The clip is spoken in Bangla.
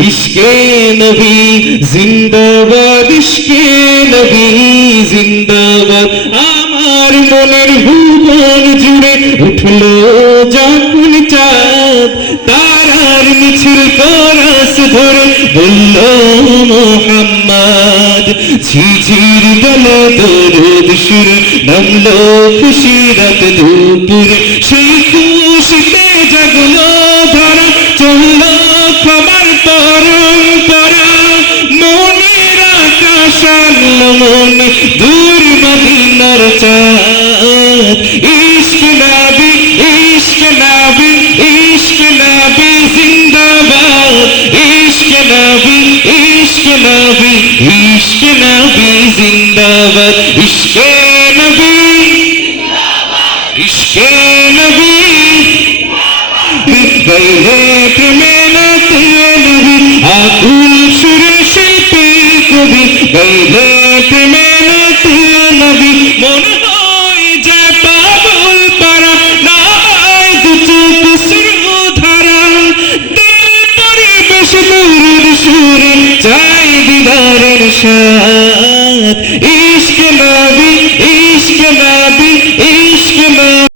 ইশকে নবী জিন্দাবাদ, ইশকে নবী জিন্দাবাদ। আমার মনের ভুবন জুড়ে উঠলো যখন চাঁদ, তারার মিছিল করস ধরে বলল মোহাম্মদ। ঝিঝির দলে দরুদ সুরে নামলো খুশি রাত দুপুরে, সেই খুশিতে জাগলো ধরা, চললো খবর পরম্পরা। মনের আকাশ আনলো মনে দূর মদিনার চাঁদ। ইশক নবী, ইশক নবী, ইশক নবী জিন্দাবাদ। ইশক নবী, ইশক নবী, ইশক নবী জিন্দাবাদ। ইশকে নবী, ইশকে নবী গাইলে প্রেমে নাচে নবী, আকুল সুরে শিল্পী কবি গাইলে প্রেমে নাচে নবী। মনে হয় যে পাগল পারা, না হয় দু চোখ শ্রুধারা, দিল পরিবেশ নূরের সুরে চাই দিদারের শাহ।